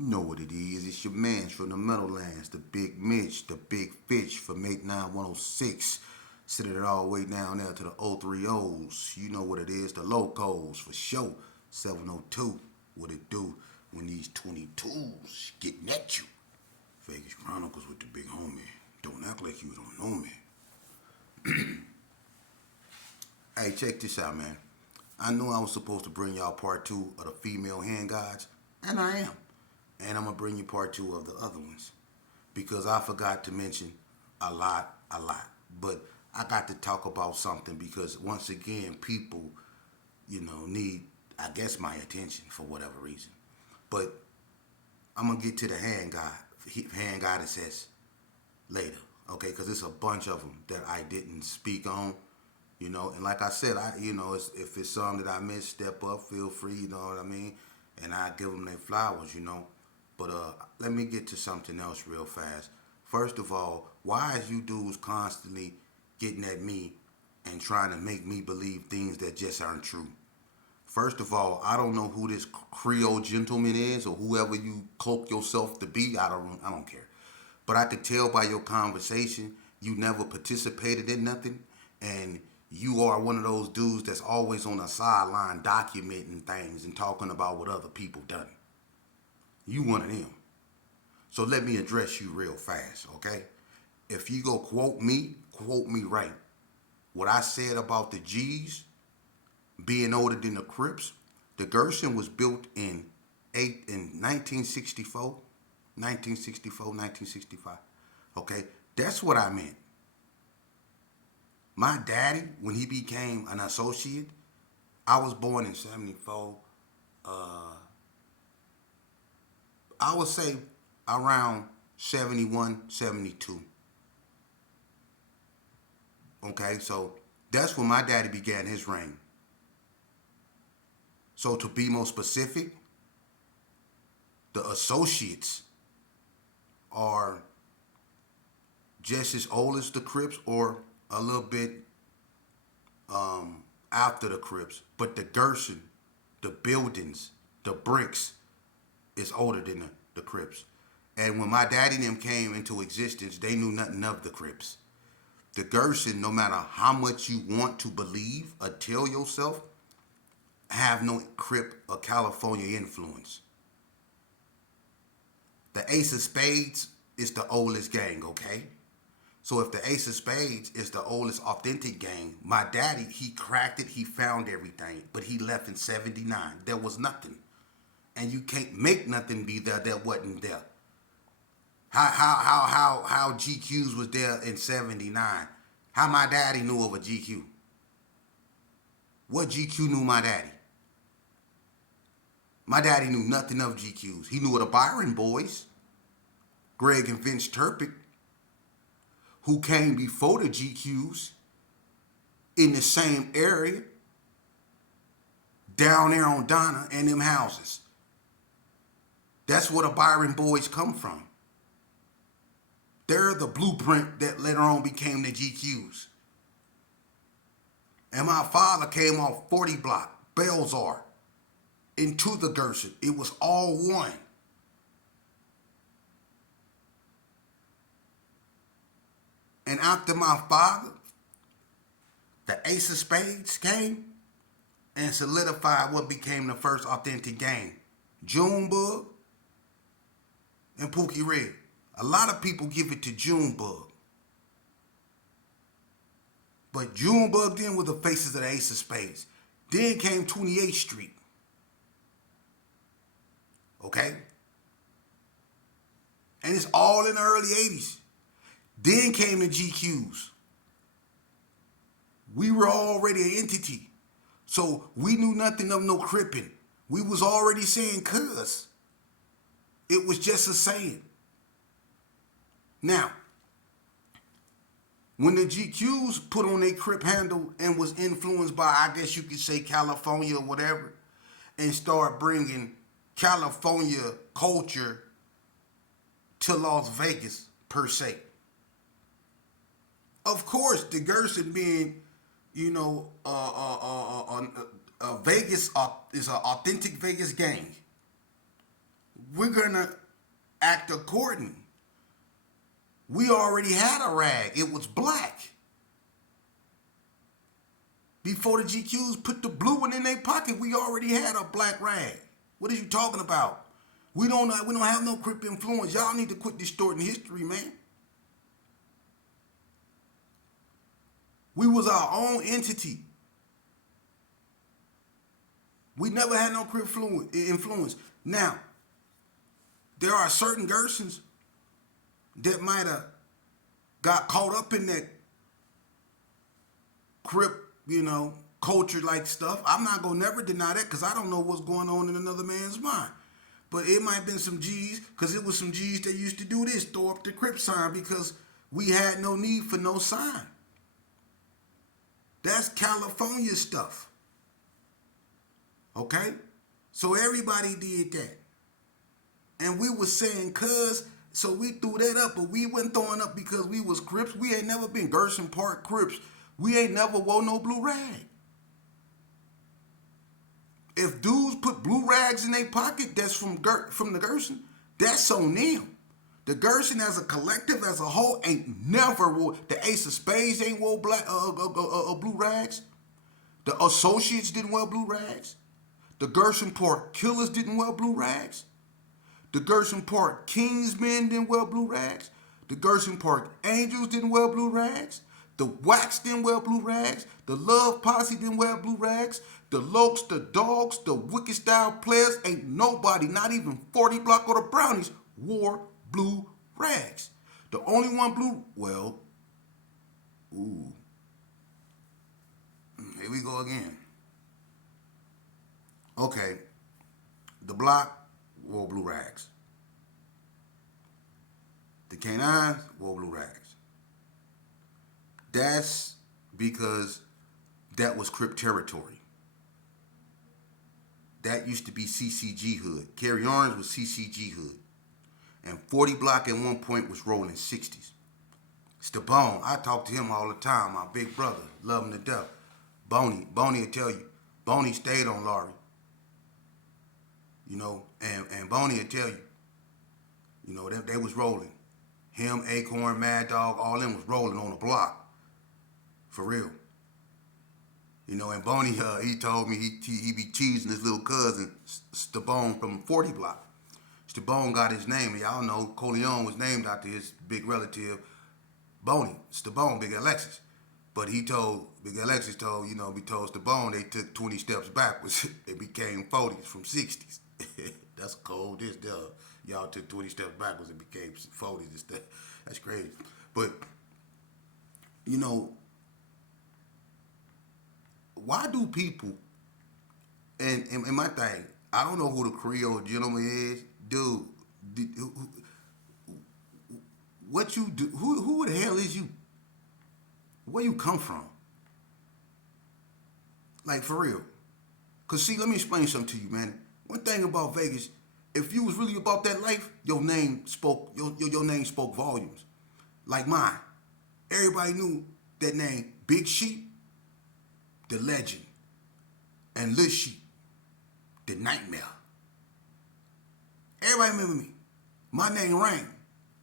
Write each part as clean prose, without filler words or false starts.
You know what it is. It's your mans from the Meadowlands, the Big Mitch, the Big Fish from 89106. Sitting it all the way down there to the 030s. You know what it is. The locals for sure. 702. What it do when these 22s getting at you. Vegas Chronicles with the big homie. Don't act like you don't know me. Hey, check this out, man. I knew I was supposed to bring y'all part two of the female hand gods, and I am. And I'm going to bring you part two of the other ones. Because I forgot to mention a lot. But I got to talk about something because, once again, people, need, I guess, my attention for whatever reason. But I'm going to get to the hand goddesses later, okay? Because it's a bunch of them that I didn't speak on. And like I said, if it's something that I missed, step up, feel free, you know what I mean? And I give them their flowers. But let me get to something else real fast. First of all, why is you dudes constantly getting at me and trying to make me believe things that just aren't true? First of all, I don't know who this Creole gentleman is or whoever you cloak yourself to be. I don't care. But I could tell by your conversation you never participated in nothing, and you are one of those dudes that's always on the sideline documenting things and talking about what other people done. You one of them. So let me address you real fast, okay? If you go quote me right. What I said about the G's being older than the Crips, the Gerson was built in 1964, 1965. Okay? That's what I meant. My daddy, when he became an associate, I was born in 74. I would say around 71, 72. Okay, so that's when my daddy began his reign. So to be more specific, the associates are just as old as the Crips or a little bit after the Crips. But the Gerson, the buildings, the bricks is older than the Crips. And when my daddy and them came into existence, they knew nothing of the Crips. The Gerson, no matter how much you want to believe or tell yourself, have no Crip or California influence. The Ace of Spades is the oldest gang, okay? So if the Ace of Spades is the oldest authentic gang, my daddy, he cracked it, he found everything, but he left in 79. There was nothing. And you can't make nothing be there that wasn't there. How GQs was there in 79? How my daddy knew of a GQ? What GQ knew my daddy? My daddy knew nothing of GQs. He knew of the Byron boys, Greg and Vince Turpin, who came before the GQs in the same area, down there on Donna and them houses. That's where the Byron boys come from. They're the blueprint that later on became the GQs. And my father came off 40 block, Belzar, into the Gerson. It was all one. And after my father, the Ace of Spades came and solidified what became the first authentic game. Junebug and Pookie Red. A lot of people give it to Junebug. But Junebug then were the faces of the Ace of Spades. Then came 28th Street. Okay? And it's all in the early 80s. Then came the GQs. We were already an entity. So we knew nothing of no crippin'. We was already saying cuz. It was just a saying. Now, when the GQs put on their Crip handle and was influenced by, I guess you could say, California or whatever, and start bringing California culture to Las Vegas, per se. Of course, the Gerson being, Vegas is an authentic Vegas gang. we're gonna act according. We already had a rag. It was black. Before the GQs put the blue one in their pocket, we already had a black rag. What are you talking about? We don't have no Crip influence. Y'all need to quit distorting history, man. We was our own entity. We never had no Crip influence. Now, there are certain Gersons that might have got caught up in that Crip, culture like stuff. I'm not gonna never deny that because I don't know what's going on in another man's mind. But it might have been some G's, because it was some G's that used to do this, throw up the Crip sign because we had no need for no sign. That's California stuff. Okay? So everybody did that. And we was saying so we threw that up, but we wasn't throwing up because we was Crips. We ain't never been Gerson Park Crips. We ain't never wore no blue rag. If dudes put blue rags in their pocket, that's from the Gerson. That's on them. The Gerson as a collective, as a whole, ain't never wore. The Ace of Spades ain't wore blue rags. The Associates didn't wear blue rags. The Gerson Park Killers didn't wear blue rags. The Gerson Park Kingsmen didn't wear blue rags. The Gerson Park Angels didn't wear blue rags. The Wax didn't wear blue rags. The Love Posse didn't wear blue rags. The Lokes, the Dogs, the Wicked Style Players, ain't nobody, not even 40 Block or the Brownies, wore blue rags. The only one here we go again. Okay, the Block wore blue rags. The Canines wore blue rags. That's because that was Crip territory. That used to be CCG Hood. Carry Orange was CCG Hood. And 40 Block at one point was rolling 60s. Stabone, I talk to him all the time, my big brother, love him to death. Boney will tell you, Boney stayed on Laurie. And Boney will tell you, they was rolling. Him, Acorn, Mad Dog, all them was rolling on the block. For real. And Boney, he told me he be teasing his little cousin, Stabone from 40 Block. Stabone got his name, and y'all know Coleon was named after his big relative, Boney, Stabone, Big Alexis. But Big Alexis told Stabone they took 20 steps backwards. It became 40s from 60s. That's cold, this, y'all took 20 steps backwards and became 40s and stuff. That's crazy. But, why do people, and my thing, I don't know who the Creole gentleman is, dude. What you do? Who the hell is you? Where you come from? Like, for real. Cause see, let me explain something to you, man. One thing about Vegas, if you was really about that life, your name spoke volumes. Like mine. Everybody knew that name, Big Sheep, the legend, and Lil Sheep, the nightmare. Everybody remember me. My name rang,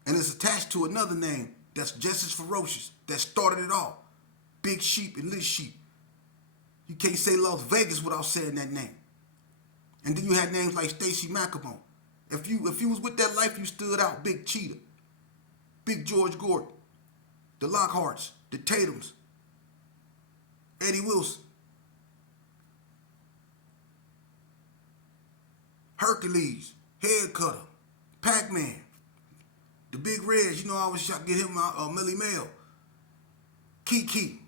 and it's attached to another name that's just as ferocious, that started it all. Big Sheep and Lil Sheep. You can't say Las Vegas without saying that name. And then you had names like Stacy McAbone. If you was with that life, you stood out. Big Cheetah, Big George Gordon, the Lockharts, the Tatums, Eddie Wilson, Hercules, Head Cutter, Pac-Man, the Big Reds. I always shot get him out, Millie Mel, Kiki.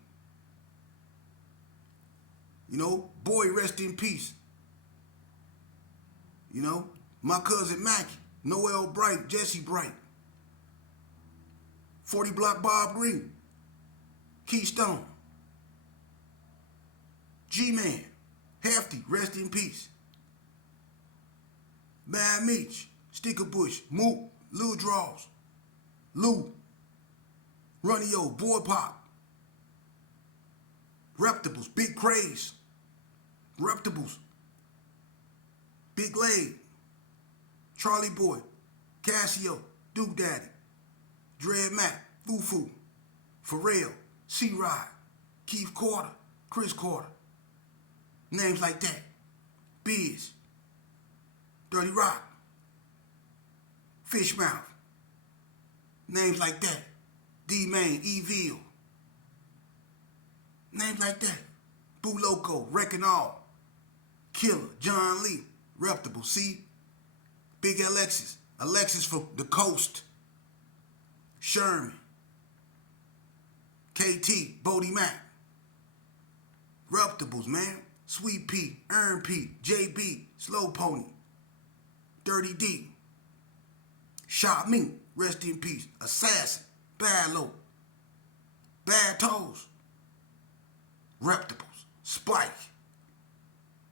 Boy, rest in peace. My cousin Mackie, Noel Bright, Jesse Bright, 40 Block Bob Green, Keystone, G-Man, Hefty, rest in peace. Mad Meech, Sticker Bush, Mook, Lil Draws, Lou, Runny-O, Boy Pop, Reptables, Big Craze, Reptables, Big Lade, Charlie Boy, Casio, Duke Daddy, Dread Mac, Foo, Pharrell, C-Rod, Keith Carter, Chris Carter. Names like that. Biz, Dirty Rock, Fishmouth. Names like that. D-Main, Evil. Names like that. Boo Loco, Wrecking All, Killer, John Lee, Reputable, C, Big Alexis from the coast, Sherman, KT, Bodie Mac, Reputables, man, Sweet P, Earn P, JB, Slow Pony, Dirty D, Shot Me, rest in peace, Assassin, Bad Low, Bad Toes, Reputables, Spike,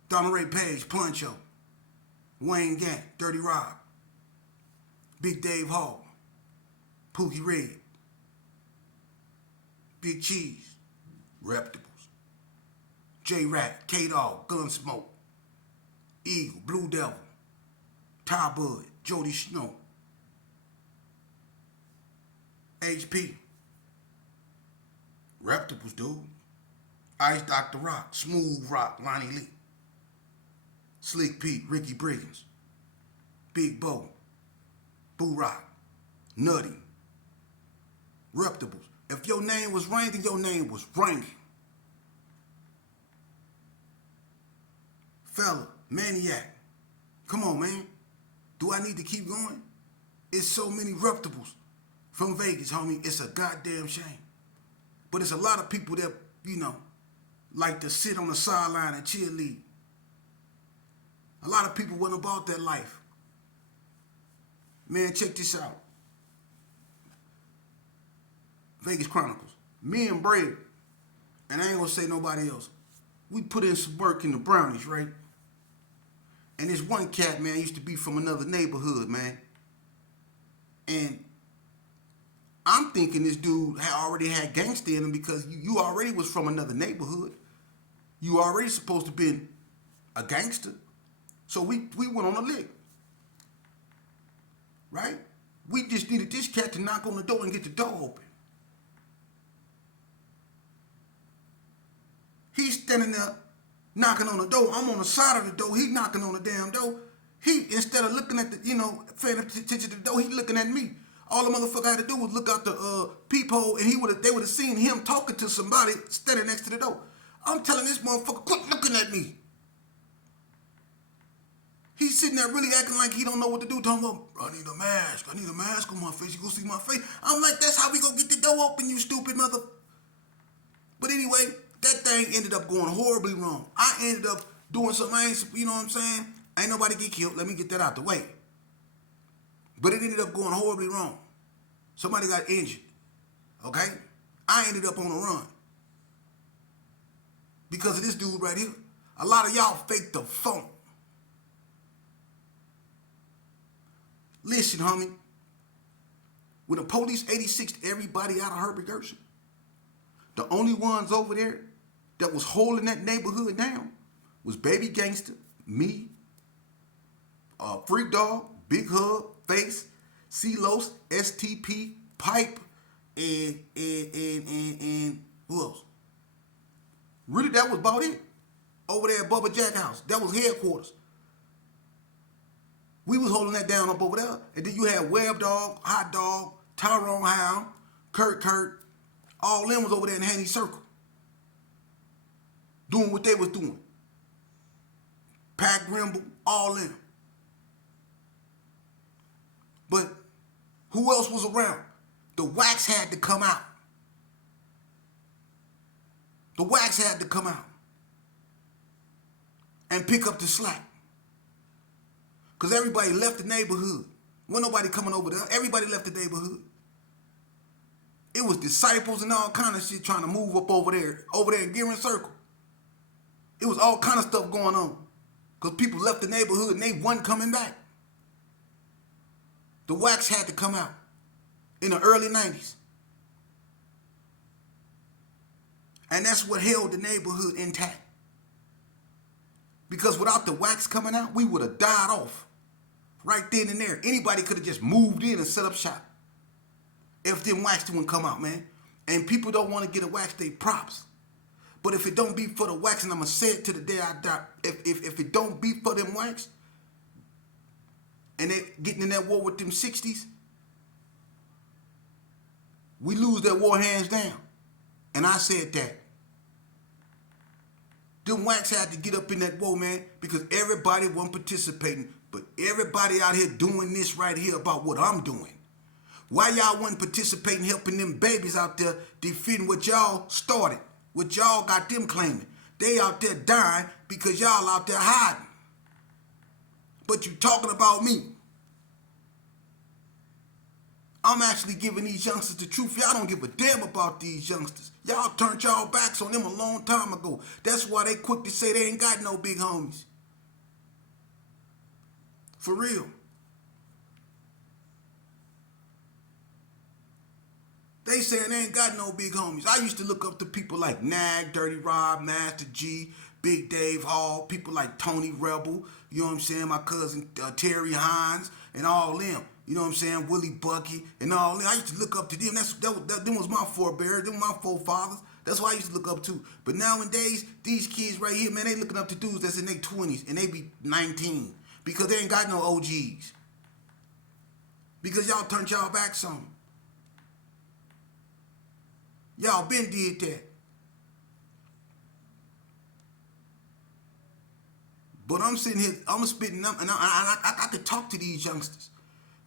Donald Ray Page, Pluncho, Wayne Gang, Dirty Rob, Big Dave Hall, Pookie Red, Big Cheese, Reputables, J-Rat, K-Dog, Gunsmoke, Eagle, Blue Devil, Ty Bud, Jody Snow, HP, Reputables, dude, Ice Dr. Rock, Smooth Rock, Lonnie Lee, Slick Pete, Ricky Briggins, Big Bo, Boo Rock, Nutty, Reputables. If your name was ranking, your name was ranking. Fella, Maniac. Come on, man. Do I need to keep going? It's so many Reputables from Vegas, homie. It's a goddamn shame. But it's a lot of people that, like to sit on the sideline and cheerlead. A lot of people wasn't about that life. Man, check this out. Vegas Chronicles. Me and Brady, and I ain't gonna say nobody else, we put in some work in the Brownies, right? And this one cat, man, used to be from another neighborhood, man. And I'm thinking this dude already had gangster in him because you already was from another neighborhood. You already supposed to been a gangster. So we went on a lick. Right? We just needed this cat to knock on the door and get the door open. He's standing there knocking on the door. I'm on the side of the door. He knocking on the damn door. He, instead of looking at the, paying attention to the door, he looking at me. All the motherfucker had to do was look out the peephole, and they would have seen him talking to somebody standing next to the door. I'm telling this motherfucker, quit looking at me. He's sitting there really acting like he don't know what to do. Talking about, I need a mask on my face. You go see my face. I'm like, that's how we gonna get the door open, you stupid mother. But anyway, that thing ended up going horribly wrong. I ended up doing something, you know what I'm saying? Ain't nobody get killed. Let me get that out the way. But it ended up going horribly wrong. Somebody got injured. Okay? I ended up on a run. Because of this dude right here. A lot of y'all faked the funk. Listen, homie. When the police 86'd everybody out of Herbert Gershon, the only ones over there that was holding that neighborhood down was Baby Gangster, me, Freak Dog, Big Hub, Face, C-Los, STP, Pipe, and who else? Really, that was about it. Over there at Bubba Jack House. That was headquarters. We was holding that down up over there. And then you had Web Dog, Hot Dog, Tyrone Hound, Kurt, all them was over there in Haney Circle. Doing what they was doing. Pac Grimble, all them. But who else was around? The Wax had to come out. The Wax had to come out and pick up the slack. Because everybody left the neighborhood. Wasn't nobody coming over there. Everybody left the neighborhood. It was disciples and all kind of shit trying to move up over there in Gearing Circle. It was all kind of stuff going on. Because people left the neighborhood and they wasn't coming back. The Wax had to come out in the early 90s. And that's what held the neighborhood intact. Because without the Wax coming out, we would have died off Right then and there. Anybody could have just moved in and set up shop. If them wax wouldn't come out, man. And people don't want to get a wax, they props. But if it don't be for the wax, and I'm going to say it to the day I die, if it don't be for them wax, and they getting in that war with them 60s, we lose that war hands down. And I said that. Them wax had to get up in that war, man, because everybody wasn't participating, but everybody out here doing this right here about what I'm doing. Why y'all wasn't participating, helping them babies out there defending what y'all started, what y'all got them claiming? They out there dying because y'all out there hiding. But you talking about me. I'm actually giving these youngsters the truth. Y'all don't give a damn about these youngsters. Y'all turned y'all backs on them a long time ago. That's why they quick to say they ain't got no big homies. For real. They saying they ain't got no big homies. I used to look up to people like Nag, Dirty Rob, Master G, Big Dave Hall, people like Tony Rebel, you know what I'm saying, my cousin Terry Hines, and all them. You know what I'm saying, Willie Bucky, and all them. I used to look up to them. Them was my forebears, them my forefathers. That's why I used to look up to. But nowadays, these kids right here, man, they looking up to dudes that's in their 20s, and they be 19, because they ain't got no OGs. Because y'all turned y'all backs on them. Y'all been did that. But I'm sitting here, I'm spitting them, and I could talk to these youngsters.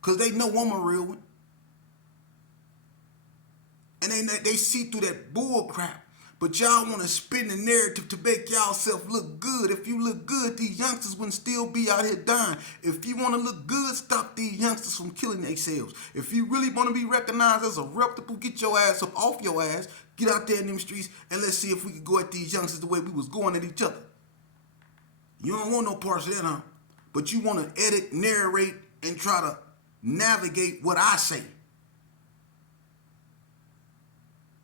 Because they know I'm a real one. And they see through that bull crap. But y'all want to spin the narrative to make y'all self look good. If you look good, these youngsters wouldn't still be out here dying. If you want to look good, stop these youngsters from killing themselves. If you really want to be recognized as a reputable, get your ass up off your ass, get out there in them streets, and let's see if we can go at these youngsters the way we was going at each other. You don't want no parts of that, huh? But you want to edit, narrate, and try to navigate what I say.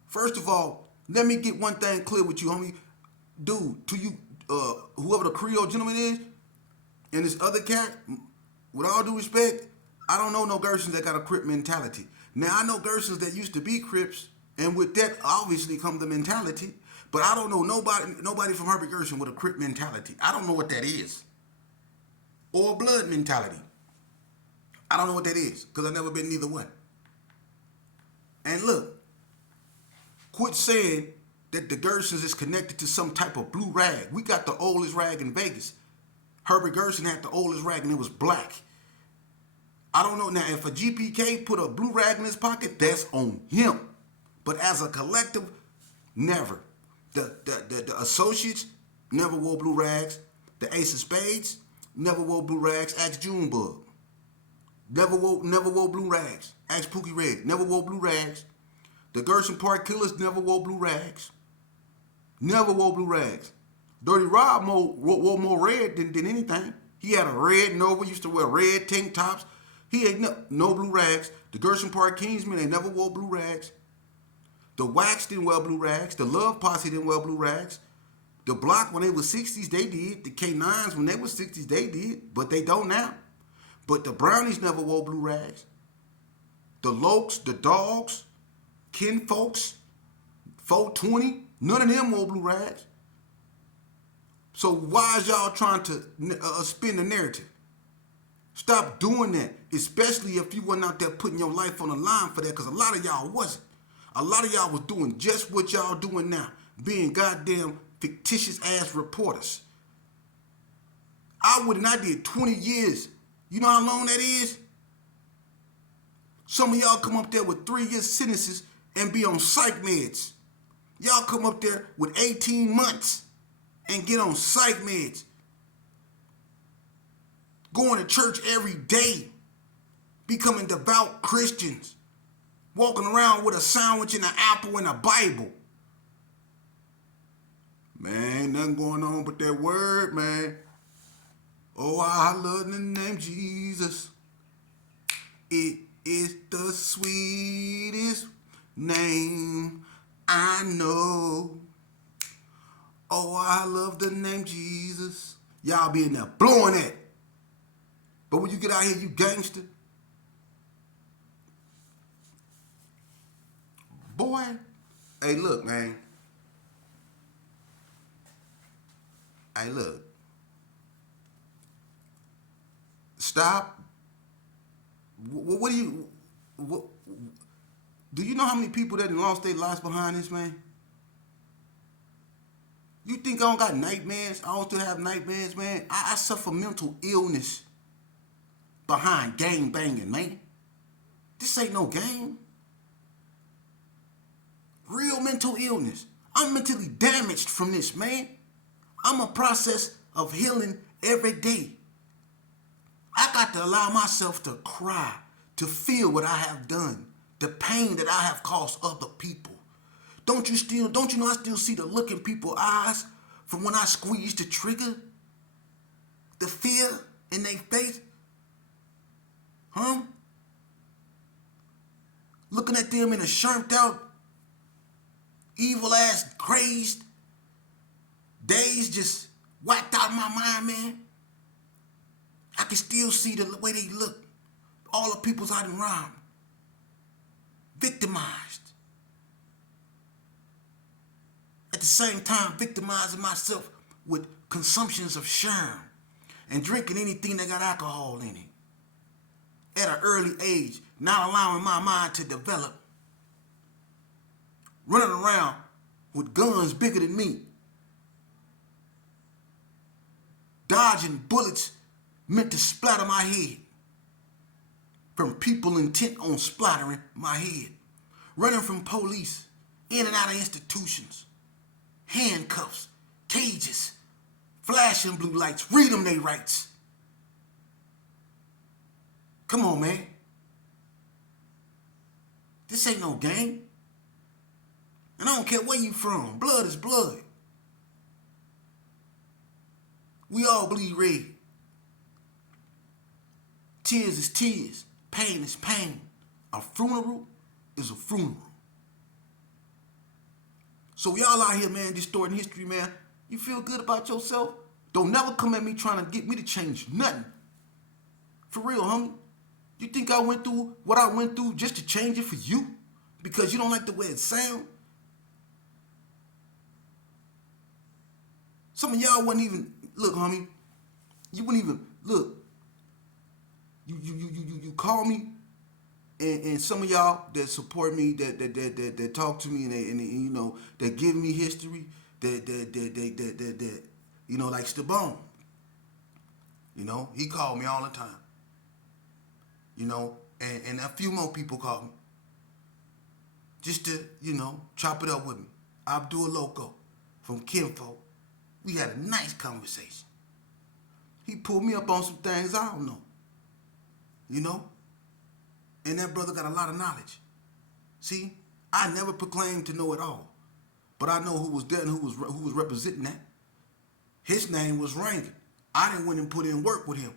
First of all, let me get one thing clear with you, homie. Dude, to you, whoever the Creole gentleman is, and this other cat, with all due respect, I don't know no Gersons that got a Crip mentality. Now, I know Gersons that used to be Crips, and with that, obviously, come the mentality. But I don't know nobody from Herbert Gerson with a Crip mentality. I don't know what that is. Or a blood mentality. I don't know what that is, because I've never been neither one. And look, quit saying that the Gersons is connected to some type of blue rag. We got the oldest rag in Vegas. Herbert Gerson had the oldest rag, and it was black. I don't know. Now, if a GPK put a blue rag in his pocket, that's on him. But as a collective, never. The associates never wore blue rags. The Ace of Spades never wore blue rags. Ask Junebug. Never wore blue rags. Ask Pookie Red. Never wore blue rags. The Gerson Park Killers never wore blue rags. Never wore blue rags. Dirty Rob wore more red than anything. He had a red Nova, used to wear red tank tops. He ain't no blue rags. The Gerson Park Kingsmen, they never wore blue rags. The Wax didn't wear blue rags. The Love Posse didn't wear blue rags. The Block, when they were 60s, they did. The K9s, when they were 60s, they did. But they don't now. But the Brownies never wore blue rags. The Lokes, the Dogs, Ken Folks, 420, none of them wore blue rags. So why is y'all trying to spin the narrative? Stop doing that, especially if you wasn't out there putting your life on the line for that, because a lot of y'all wasn't. A lot of y'all was doing just what y'all doing now, being goddamn fictitious ass reporters. I did 20 years. You know how long that is? Some of y'all come up there with 3-year sentences and be on psych meds. Y'all come up there with 18 months and get on psych meds. Going to church every day. Becoming devout Christians. Walking around with a sandwich and an apple and a Bible. Man, ain't nothing going on but that word, man. Oh, I love the name Jesus. It is the sweetest name I know. Oh, I love the name Jesus. Y'all be in there blowing it. But when you get out here, you gangster. Boy, hey, look, man. Hey, look. Stop. What do you... What, do you know how many people that lost their lives behind this, man? You think I don't got nightmares? I don't still have nightmares, man. I suffer mental illness behind gang banging, man. This ain't no game. Real mental illness. I'm mentally damaged from this, man. I'm a process of healing every day. I got to allow myself to cry, to feel what I have done, the pain that I have caused other people. Don't you know I still see the look in people's eyes from when I squeezed the trigger? The fear in their face? Huh? Looking at them in a shirked out, evil ass, crazed days just wiped out of my mind, man. I can still see the way they look. All the people's out and around. Victimized. At the same time, victimizing myself with consumptions of sherm and drinking anything that got alcohol in it. At an early age, not allowing my mind to develop. Running around with guns bigger than me. Dodging bullets meant to splatter my head. From people intent on splattering my head. Running from police, in and out of institutions. Handcuffs, cages, flashing blue lights. Read them they rights. Come on, man. This ain't no game. And I don't care where you from. Blood is blood. We all bleed red. Tears is tears. Pain is pain. A funeral is a funeral. So y'all out here, man, distorting history, man. You feel good about yourself? Don't never come at me trying to get me to change nothing. For real, homie. You think I went through what I went through just to change it for you? Because you don't like the way it sounds? Some of y'all wouldn't even, look, homie, you wouldn't even, look, you call me, and some of y'all that support me, that talk to me, and you know, that give me history, that you know, like Stabone, you know, he called me all the time, you know, and a few more people called me, just to, you know, chop it up with me. Abdul Loco from Kinfolk. We had a nice conversation. He pulled me up on some things I don't know. You know? And that brother got a lot of knowledge. See? I never proclaimed to know it all. But I know who was there and who was representing that. His name was Rankin. I didn't went and put in work with him.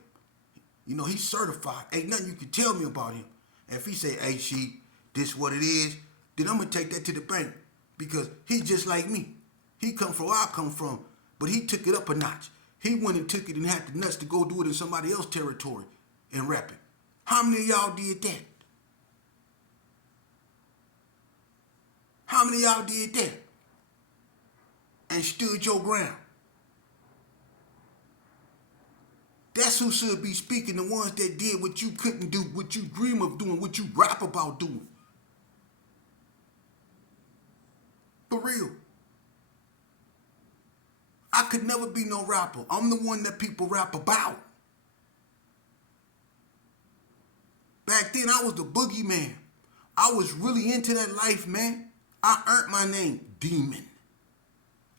You know, he's certified. Ain't nothing you can tell me about him. And if he say, hey, Sheik, this what it is, then I'm going to take that to the bank. Because he's just like me. He come from where I come from. But he took it up a notch. He went and took it and had the nuts to go do it in somebody else's territory and rap it. How many of y'all did that? How many of y'all did that? And stood your ground? That's who should be speaking, the ones that did what you couldn't do, what you dream of doing, what you rap about doing. For real. I could never be no rapper. I'm the one that people rap about. Back then, I was the boogeyman. I was really into that life, man. I earned my name, Demon.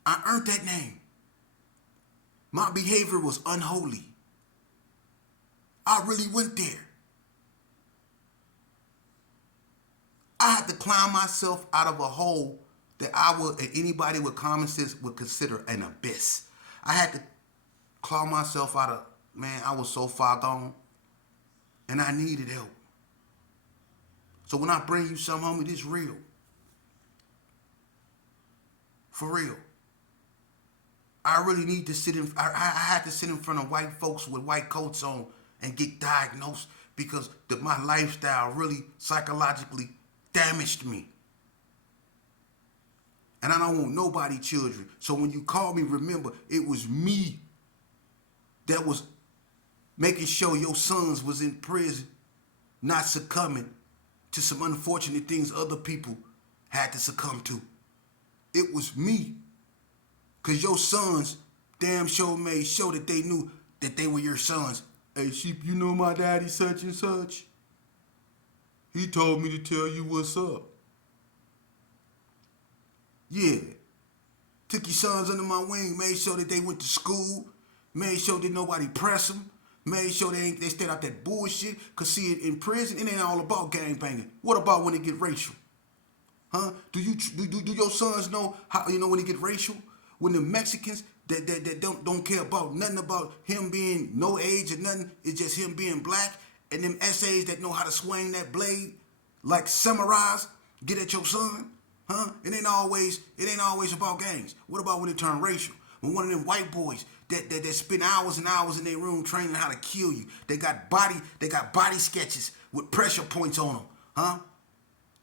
I earned that name. My behavior was unholy. I really went there. I had to climb myself out of a hole that anybody with common sense would consider an abyss. I had to claw myself out of, man, I was so far gone. And I needed help. So when I bring you something, homie, this real. For real. I really need to I had to sit in front of white folks with white coats on and get diagnosed because my lifestyle really psychologically damaged me. And I don't want nobody children. So when you call me, remember, it was me that was making sure your sons was in prison, not succumbing to some unfortunate things other people had to succumb to. It was me. Because your sons damn sure made sure that they knew that they were your sons. Hey, Sheep, you know my daddy such and such? He told me to tell you what's up. Yeah. Took your sons under my wing, made sure that they went to school, made sure that nobody pressed them, made sure they stayed out that bullshit. Cause see, in prison, it ain't all about gang banging. What about when it get racial? Huh? Do your sons know how, when it get racial? When the Mexicans that don't care about nothing about him being no age or nothing, it's just him being black, and them essays that know how to swing that blade like samurais, get at your son? Huh? It ain't always about gangs. What about when it turn racial? When one of them white boys that spend hours and hours in their room training how to kill you, they got body sketches with pressure points on them, huh?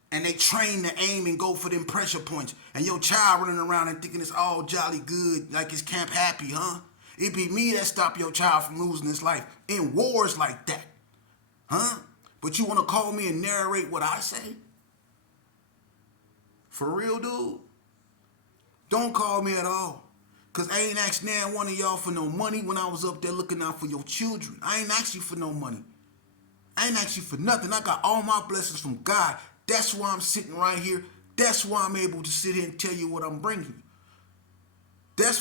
And they train to aim and go for them pressure points. And your child running around and thinking it's all jolly good, like it's Camp Happy, huh? It be me that stop your child from losing his life in wars like that, huh? But you want to call me and narrate what I say? For real, dude? Don't call me at all. Because I ain't asked now one of y'all for no money when I was up there looking out for your children. I ain't asked you for no money. I ain't asked you for nothing. I got all my blessings from God. That's why I'm sitting right here. That's why I'm able to sit here and tell you what I'm bringing you. That's